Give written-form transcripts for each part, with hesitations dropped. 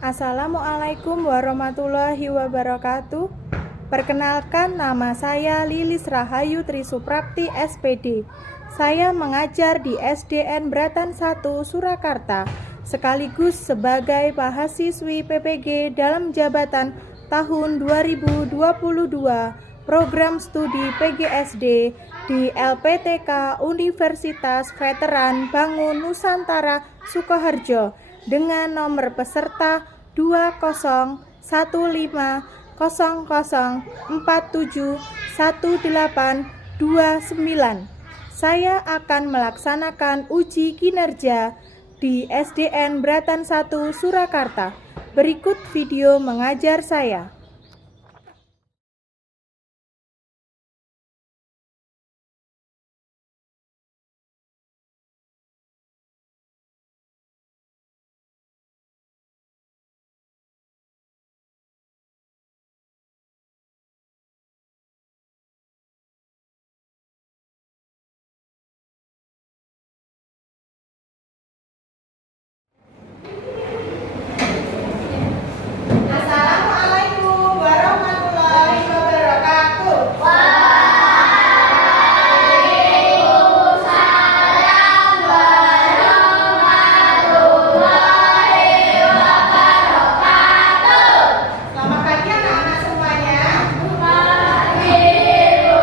Assalamualaikum warahmatullahi wabarakatuh. Perkenalkan, nama saya Lilis Rahayu Trisuprapti SPD. Saya mengajar di SDN Bratan 1 Surakarta, sekaligus sebagai mahasiswi PPG dalam jabatan tahun 2022 program studi PGSD di LPTK Universitas Veteran Bangun Nusantara Sukoharjo dengan nomor peserta 20.00471829. Saya akan melaksanakan uji kinerja di SDN Bratan 1 Surakarta. Berikut video mengajar saya. Assalamualaikum warahmatullahi wabarakatuh. Waalaikumsalam warahmatullahi wabarakatuh. Selamat pagi anak-anak semuanya. Pagi Bu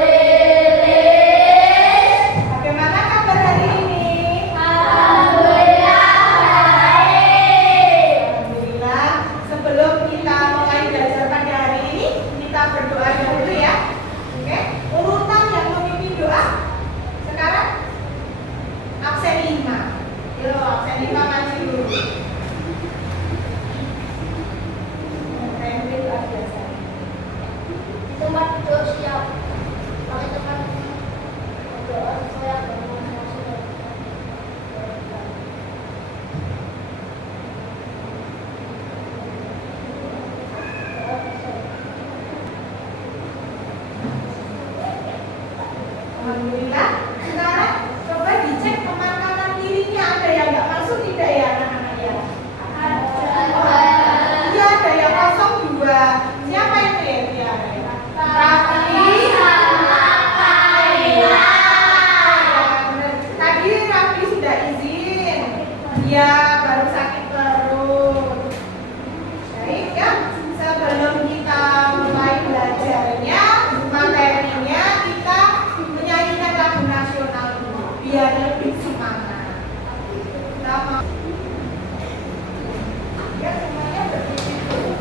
Lilis. Bagaimana kabar hari ini? Alhamdulillah baik. Alhamdulillah. Sebelum kita mulai belajar pada hari ini, kita berdoa dulu ya. Oke? Urutan yang memimpin doa sekarang absen 5. Yuk, absen 5 maju dulu. Friendly luar biasa. Tempat duduk siap. Pakai tempat berdoa sesuai agama Rasulullah. Alhamdulillah. Sekarang coba dicek teman kanan kirinya, ada yang nggak masuk tidak ya anak-anak ya? Iya, ada yang kosong 2. Siapa itu ya? Dia Raffi sama Kaila. Tadi Raffi sudah izin. Dia baru sakit perut. Baik ya, sebelum kita mulai belajarnya, materinya kita menyanyikan lagu nasional dulu biar lebih semangat. Kita mau ya semuanya berdiri dulu.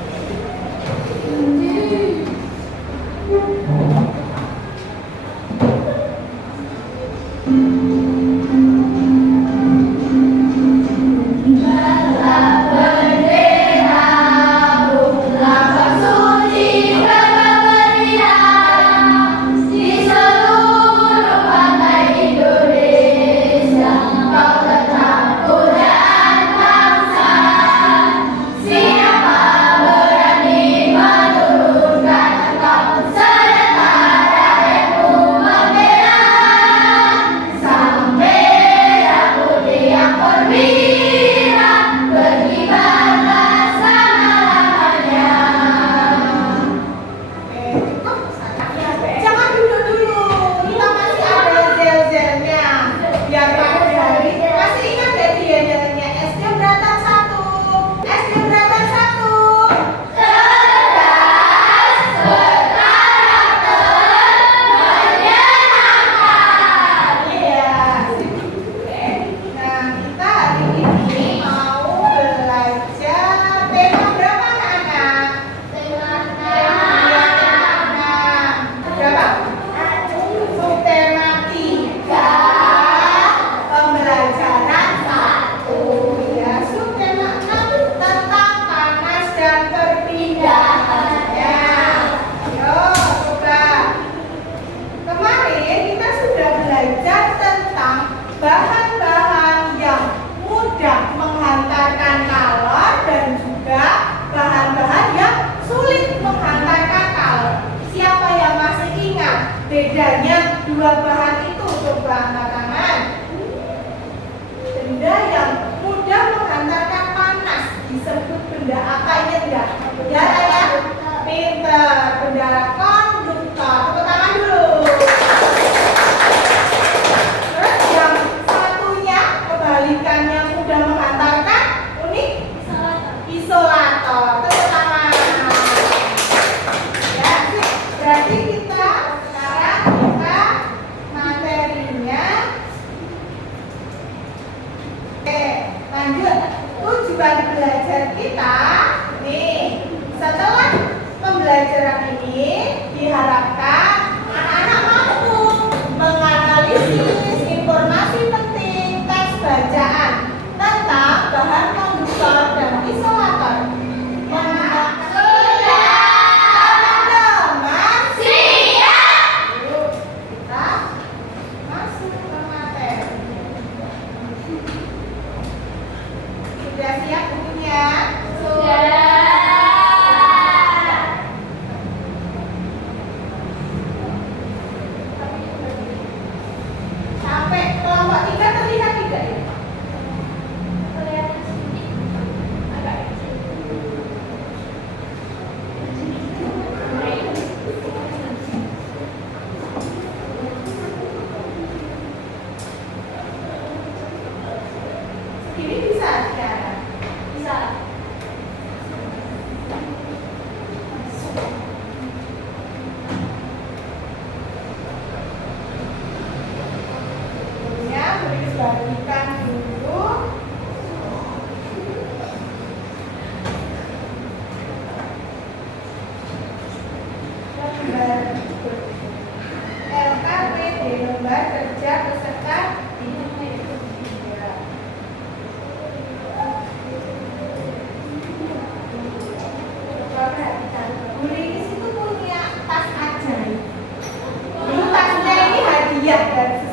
Jangan duduk dulu, kita masih ada gel-gelnya. Biar hari masih ingat ya gel-gelnya SD Bratan 1. SD Bratan 1. Cerdas, berkarakter, menyenangkan. Iya. Nah, kita hari ini mau belajar tema berapa anak-anak? Berapa? Subtema 3, pembelajaran 1. Ya, subtema 6 tentang panas dan perpindahannya. Ayo, coba. Kemarin kita sudah belajar tentang bahan-bahan yang mudah menghantarkan kalor dan juga bahan-bahan yang sulit menghantarkan kalor. Siapa yang masih ingat bedanya dua bahan itu? Coba angkat tangan. Benda yang mudah menghantarkan panas disebut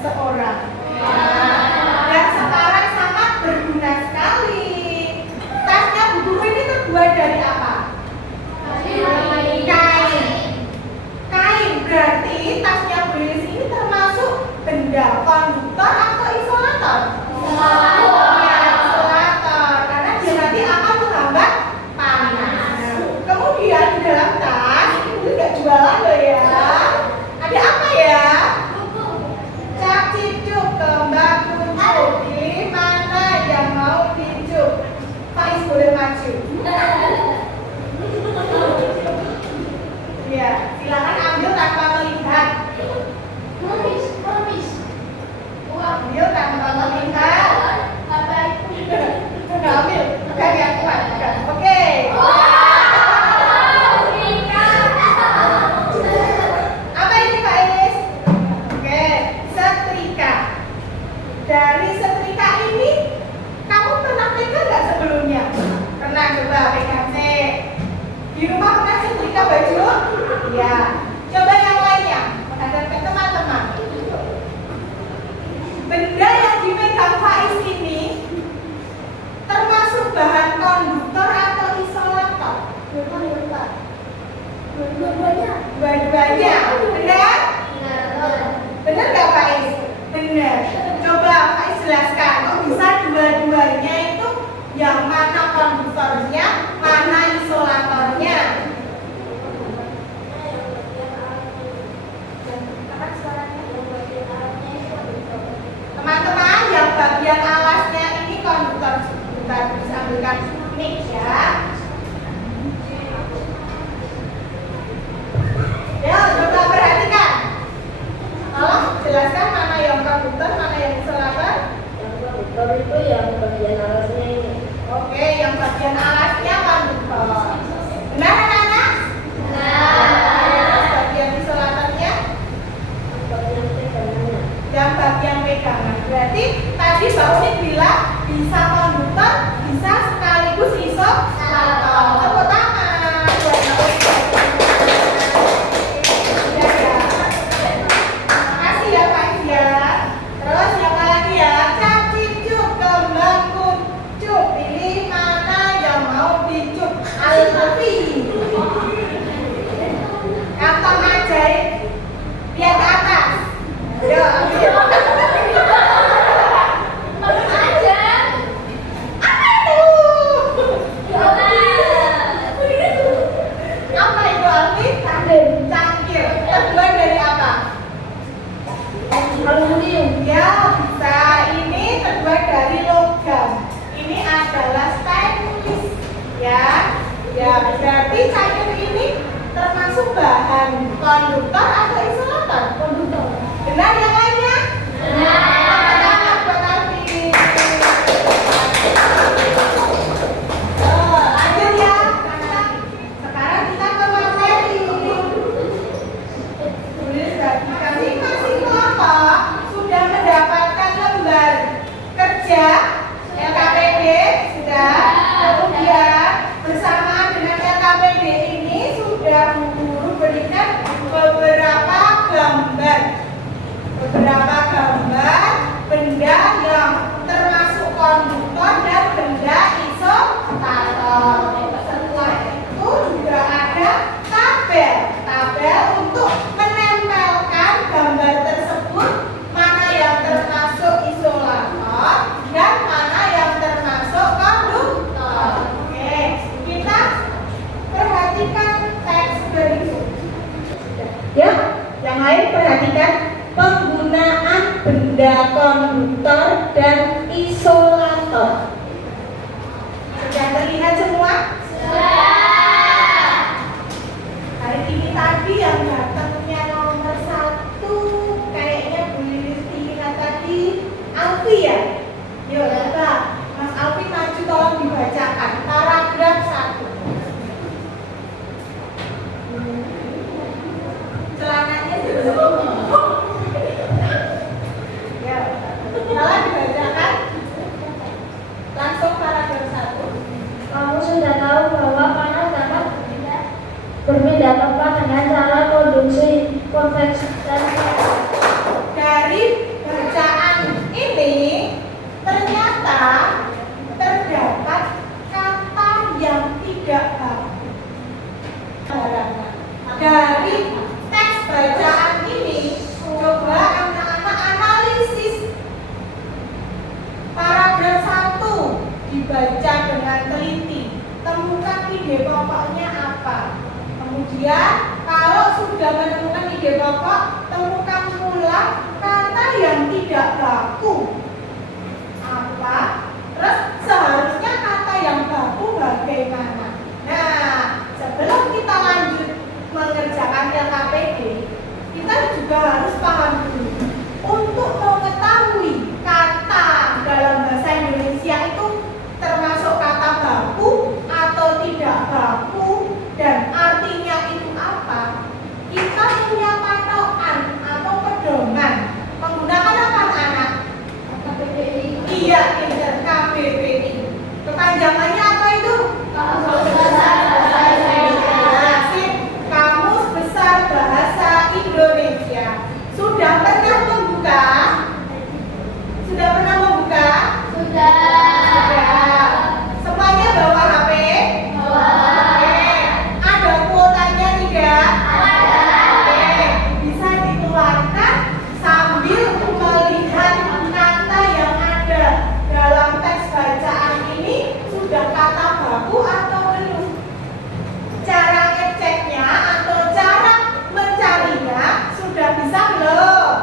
seseorang. Dan sekarang sangat berguna sekali. Tasnya Bu Guru ini terbuat dari apa? Kain. Kain berarti tasnya Bu Lilis ini termasuk benda konduktor atau isolator? Ya, isolator. Karena dia nanti akan menghambat panas. Kemudian di dalam tas itu tidak jualan loh ya. Ada apa ya? Cap cicup, kembang kucuk. Pilih mana yang mau dicup. Faiz boleh maju. Ya, silakan ambil tanpa melihat. Ambil tanpa melihat. Ambil, bukan yang kuat. Oke. Apa ini Pak Elis? Oke, setrika. Dari setrika ini, kamu pernah pegang nggak sebelumnya? Pernah, coba pegang sih. Di rumah pernah setrika baju? Ya. Coba yang lainnya, menghadap ke teman-teman. Benda yang dipegang Faiz ini termasuk bahan konduktor atau isolator? Dua-duanya. Benar? Benar nggak Faiz? Benar. Coba Faiz jelaskan, kok bisa dua-duanya itu yang mana konduktornya, mana isolatornya? Teman-teman, yang bagian alasnya ini konduktor. Kita bisa ambilkan mic ya. Ya, coba perhatikan. Tolong jelaskan mana yang konduktor, mana yang isolator. Yang konduktor itu yang bagian alasnya ini. Oke, yang bagian alasnya konduktor. Benar anak-anak? Terus bagian isolatornya? Bagian pegangannya. Yang bagian pegangan. Berarti tadi Mbak Unik bilang bisa konduktor, bisa sekaligus isolator. Tepuk tangan buat Mbak Unik. Ya, ya. Makasih ya Pak ya. Terus yang lagi ya, cap cicup, kembang kucuk. Pilih mana yang mau dicup. Al-Nafi. Kantong ajaib. Lihat ke atas. Yo, ambil. Apa itu Alfi? Cangkir. Terbuat dari apa? Aluminium. Ya, bisa. Ini terbuat dari logam. Ini adalah stainless. Ya, ya. Berarti cangkir ini termasuk bahan konduktor atau isolator? Konduktor. Benar yang lainnya? Benar. Buat Alfi. Lanjut ya. Sekarang kita ke materi. Tulis bagi masing-masing kelompok sudah mendapatkan lembar kerja LKPD sudah. Kemudian bersama dengan LKPD ini sudah guru berikan beberapa gambar benda yang termasuk konduktor dan benda isolator. Setelah itu juga ada tabel untuk menempelkan gambar tersebut mana yang termasuk isolator dan mana yang termasuk konduktor. Oke, kita perhatikan teks berikut. Ya, yang lain perhatikan penggunaan benda konduktor dan isolator. Sudah terlihat semua? Hari ini tadi yang datangnya nomor 1 kayaknya Bu Lilis lihat tadi Alfi ya? Yuk, coba Mas Alfi maju tolong dibacakan paragraf 1. Celananya ya, salah dibacakan langsung paragraf 1. Kamu sudah tahu bahwa ide pokoknya apa. Kemudian kalau sudah menemukan ide pokok, temukan pula kata yang tidak baku. Apa? Terus seharusnya kata yang baku bagaimana? Nah, sebelum kita lanjut mengerjakan LKPD, kita juga harus paham dulu. Untuk mengetahui kata dalam bahasa Indonesia itu termasuk kata baku atau tidak baku dan artinya itu apa, kita punya patokan atau pedoman. Menggunakan apa anak? KBBI. Iya, pinter, KBBI. Kepanjangannya apa itu? Kamus Besar Bahasa Indonesia. Kamus Besar Bahasa Indonesia. Sudah pernah membuka? Sudah pernah membuka? Sudah. Semuanya bawa HP? Bawa. Oke. Ada kuotanya tidak? Ada. Oke. Bisa dikeluarkan sambil melihat kata yang ada dalam teks bacaan ini sudah kata baku atau belum. Cara ngeceknya atau cara mencarinya sudah bisa belum?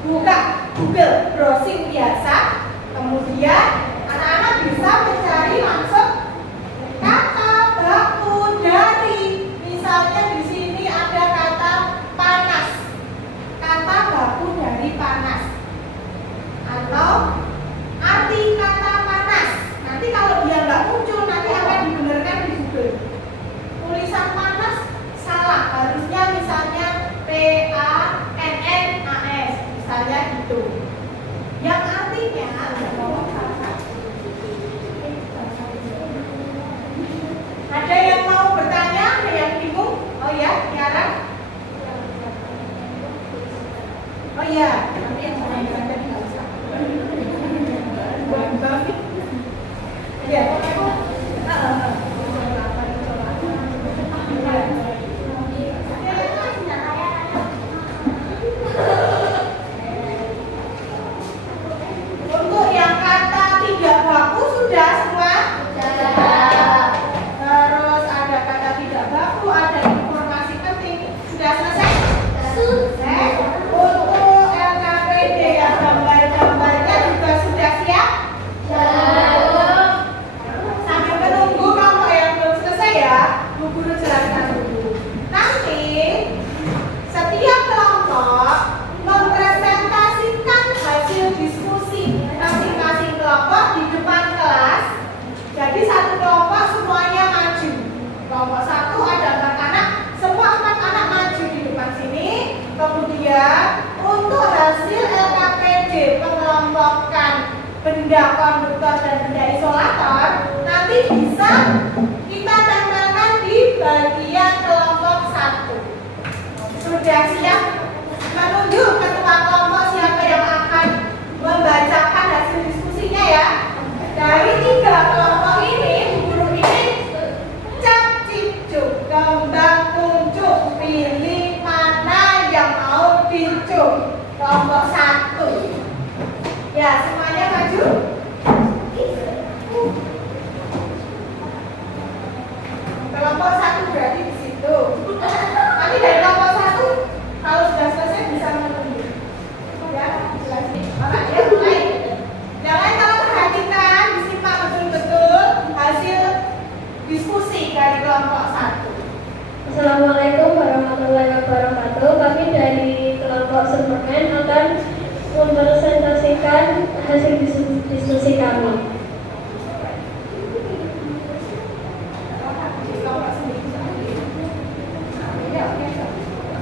Buka Google browsing biasa, kemudian anak-anak bisa mencari langsung kata baku dari, misalnya di sini ada kata panas, kata baku dari panas, atau arti kata panas. Nanti kalau dia nggak muncul, nanti akan dibenarkan di Google. Tulisan panas salah, harusnya misalnya PANNAS, misalnya gitu. Yang artinya ada yang mau bertanya, ada yang bingung? Oh ya, Tiara? Oh iya, nanti yang mau bertanya nggak usah. Ya. Untuk yang kata tidak baku sudah semua? Sudah. Terus ada kata tidak baku, ada informasi penting. Sudah selesai? Sudah. Untuk LKPD yang gambar-gambarnya juga sudah siap? Sudah. Sambil menunggu kalau yang belum selesai ya, Bu Guru jelaskan dulu. Nanti setiap kelompok mempresentasikan hasil diskusi masing-masing kelompok di depan kelas. Jadi satu kelompok semuanya maju. Kelompok satu ada 4 anak, semua 4 anak maju di depan sini. Kemudian untuk hasil LKPD pengelompokan benda konduktor dan benda isolator nanti bisa kita tempelkan di bagian kelompok 1. Sudah siap? Menunjuk ketua kelompok siapa yang akan membacakan hasil diskusinya ya. Dari 3 kelompok ini, guru ini cap cicuk, kembang kuncup, pilih mana yang mau dicuk. Kelompok 1. Ya, semuanya maju. Kelompok 1 berarti di situ. Nanti dari kelompok 1 kalau sudah selesai bisa menunggu. Ya, jelasin. Oke, ya, mulai. Jangan kalau perhatikan, disimak betul-betul hasil diskusi dari kelompok 1. Assalamualaikum warahmatullahi wabarakatuh. Kami dari kelompok Superman akan mempresentasikan hasil diskusi kami.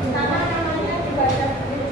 Nama-namanya dibaca dulu.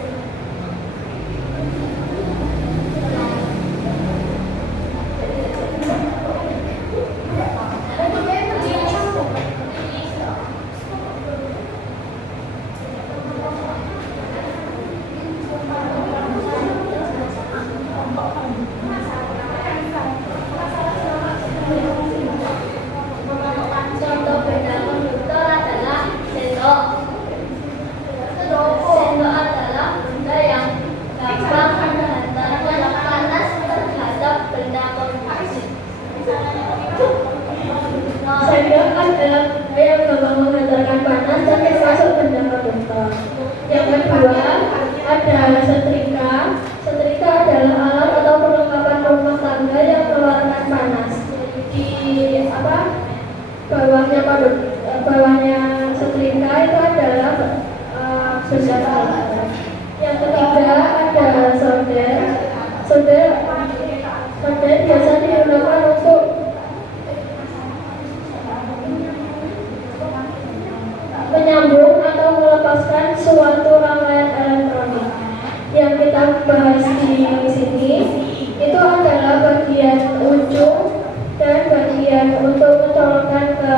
bagian ujung dan bagian untuk mencolokkan ke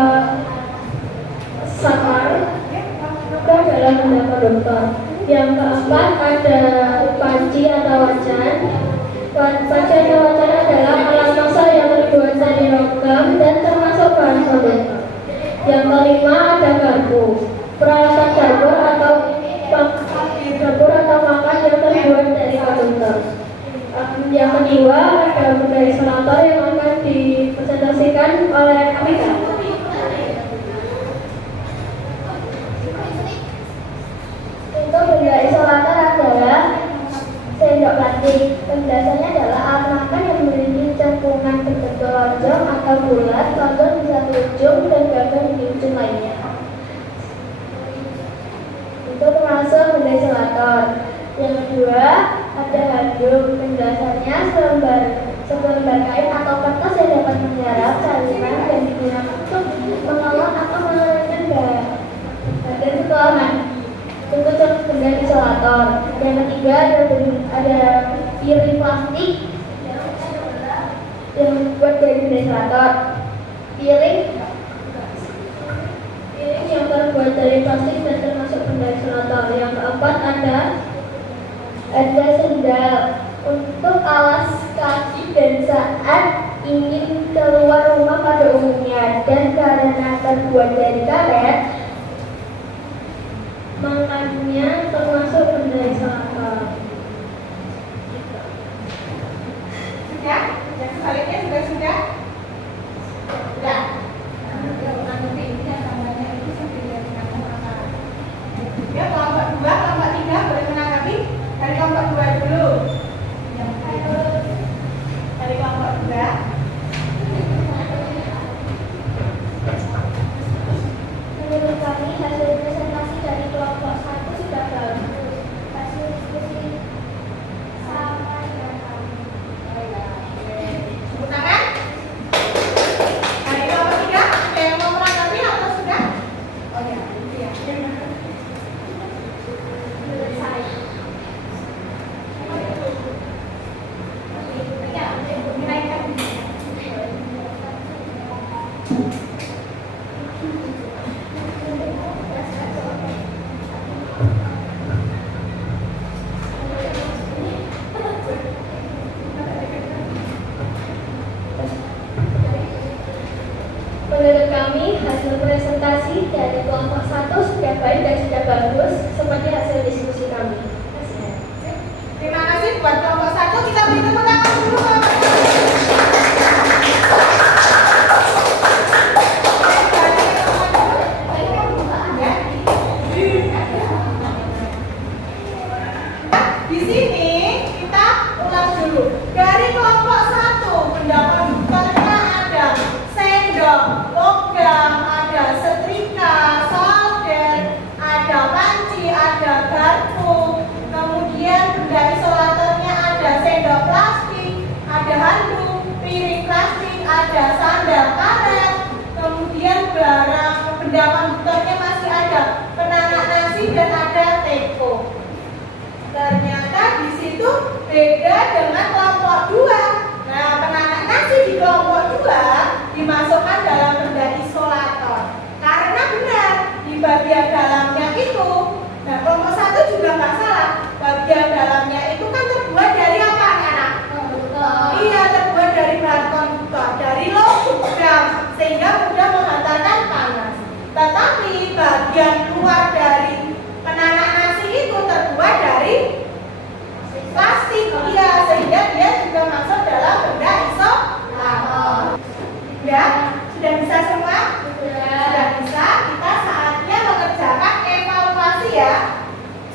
sakar ke dalam benda konduktor. Yang keempat ada panci atau wajan. Panci atau wajan adalah alat masak yang terbuat dari logam dan termasuk bahan konduktor. Yang kelima ada garpu, peralatan dapur atau makan yang terbuat dari konduktor. Yang kedua ada benda isolator yang akan dipresentasikan oleh Amika. Untuk benda isolator adalah sendok plastik. Penjelasannya adalah alat makan yang memiliki cekungan berbentuk lonjong atau bulat, lonjong di satu ujung dan gagang di ujung lainnya. Itu termasuk benda isolator. Yang kedua ada handuk. Penjelasannya selembar kain atau kertas yang dapat menyerap cairan dan digunakan untuk mengelola atau menurunkan badan sekolahan. Itu benda isolator. Yang ketiga ada piring plastik yang dibuat dari benda isolator. Piring yang terbuat dari plastik dan termasuk benda isolator. Yang keempat ada sendal untuk alas kaki dan saat ingin keluar rumah pada umumnya, dan karena terbuat dari karet makanya termasuk benda isolator. Sudah? Yang sebaliknya sudah? Sudah. Ya, kelompok 2, kelompok 3 boleh menanggapi. Dari kelompok 2 dulu. Dari kelompok 2. Menurut kami hasil presentasi dari kelompok 1 sudah bagus. Hasil diskusi sama dengan kami. Tepuk tangan. Dari kelompok 3, ada yang mau menanggapi atau sudah? Oh ya, iya. Menurut kami, hasil presentasi dari kelompok 1 sudah baik dan sudah bagus seperti hasil diskusi kami. Terima kasih buat kelompok 1. Kita beri tepuk tangan dulu. Di sini kita ulang dulu. Dari kelompok 1, benda konduktornya ada sendok, logam, ada setrika, solder, ada panci, ada garpu. Kemudian benda isolatornya ada sendok plastik, ada handuk, piring plastik, ada sandal karet. Kemudian barang benda konduktornya masih ada penanak nasi dan ada teko. Ternyata di situ beda dengan kelompok 2. Nah, penanak nasi di kelompok 2 dimasukkan dalam benda isolator. Karena benar di bagian dalamnya itu, nah kelompok 1 juga nggak salah. Bagian dalamnya itu kan terbuat dari apa, anak? Iya, terbuat dari bahan konduktor, dari logam, sehingga mudah menghantarkan panas. Tetapi bagian luar dari penanak nasi itu terbuat dari plastik, iya, sehingga dia juga masuk dalam benda isolator. Ya, sudah bisa semua? Sudah bisa. Kita saatnya mengerjakan evaluasi ya.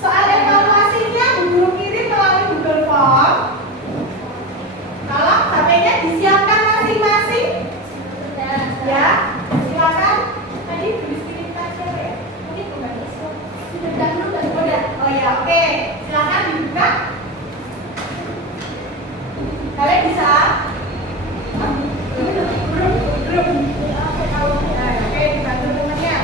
Soal evaluasinya guru kirim melalui Google Form. Tolong HP-nya disiapkan masing-masing. Ya, silakan. Tadi tulis kirim saja ya. Mungkin bukan isu. Udah. Oh ya, oke. Silakan dibuka. Kalian bisa? Belum. Nah, oke, dibantu temannya.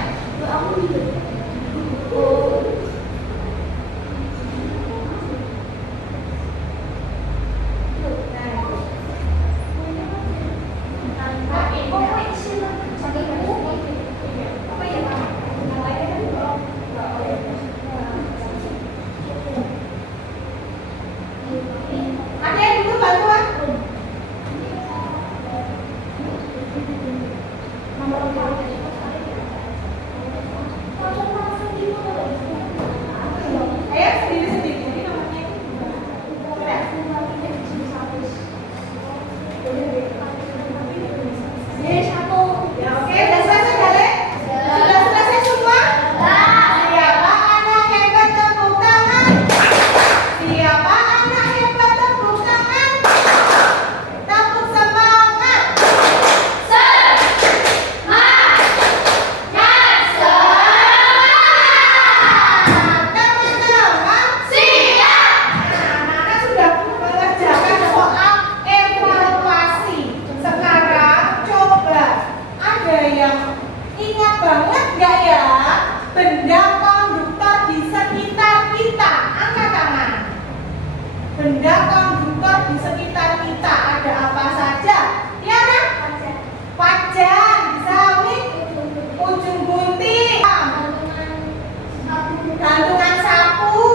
di sekitar kita ada apa saja? Tiara? Wajan, sawit, ujung gunting, gantungan sapu,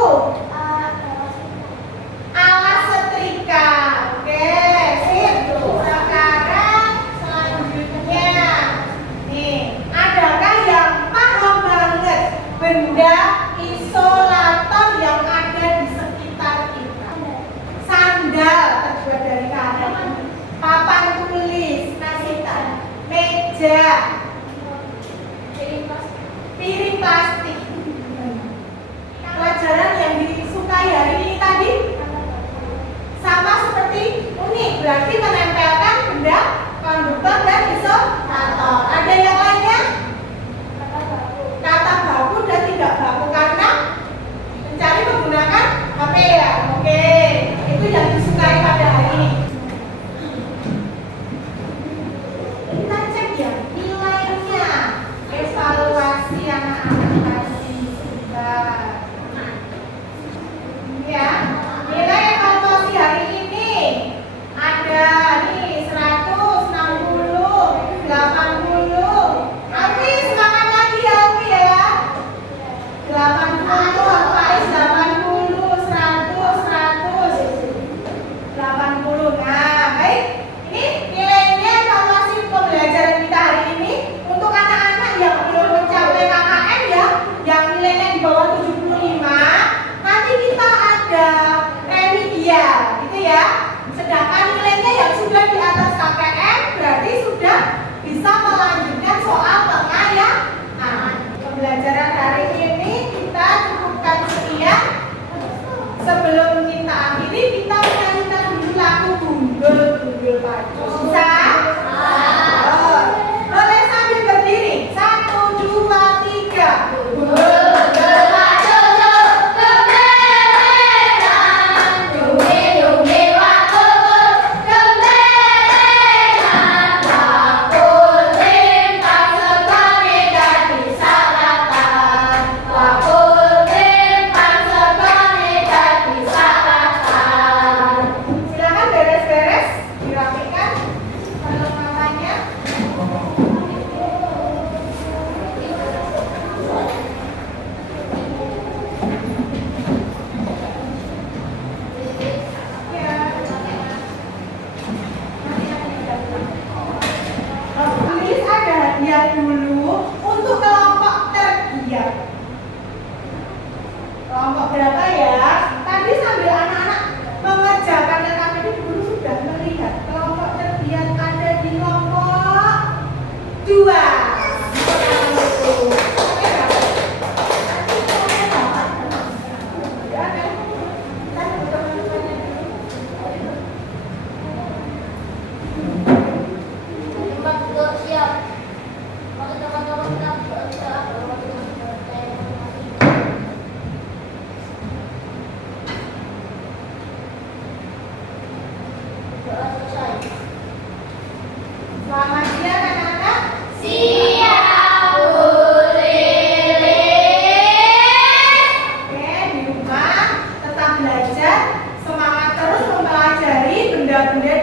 alas setrika. Oke, sip. Sekarang selanjutnya, nih, adakah yang paham banget benda isolator yang ada di sekitar kita? Sandal terbuat dari karet, papan tulis, meja, piring plastik. Pelajaran yang disukai hari ini tadi sama seperti unik, berarti menempelkan benda konduktor dan isolator. Ada yang lainnya? Kata baku dan tidak baku karena mencari menggunakan HP ya. Oke, itu yang disukai pada hari ini. Kita cek ya nilainya, evaluasi anak-anak tadi sebentar. Ya, nilai evaluasi hari ini ada nih 160, 80. Alfi semangat lagi ya Alfi ya. 80, Faiz 80, 100, 80. Nah, baik. Ini nilainya evaluasi pembelajaran kita hari ini untuk anak-anak yang belum mencapai KKM ya, yang nilainya di bawah 75. Nanti kita ada remedial, gitu ya. Sedangkan nilainya yang sudah di atas KKM berarti sudah bisa melanjutkan soal tengah ya. Nah, pembelajaran hari ini kita cukupkan sekian. Sebelum kita akhiri, kita menyanyikan dulu lagu Gundul Pacu. Bisa? Oh, boleh sambil berdiri. 1, 2, 3. Gundul Pacu, gembelengan, dumil-dumil wakul, gembelengan, wakul timpang segone dadi salatan, wakul timpang segone dadi salatan. Silakan beres-beres, dirapikan matanya. Tulis ada hadiah dulu untuk kelompok tergiat. Kelompok berapa ya? Tadi sambil anak-anak mengerjakan RKPD guru sudah melihat kelompok tergiat ada di kelompok 2. Selamat siang anak-anak. Siap, Bu Lilis. Oke, di rumah tetap belajar, semangat terus mempelajari benda-benda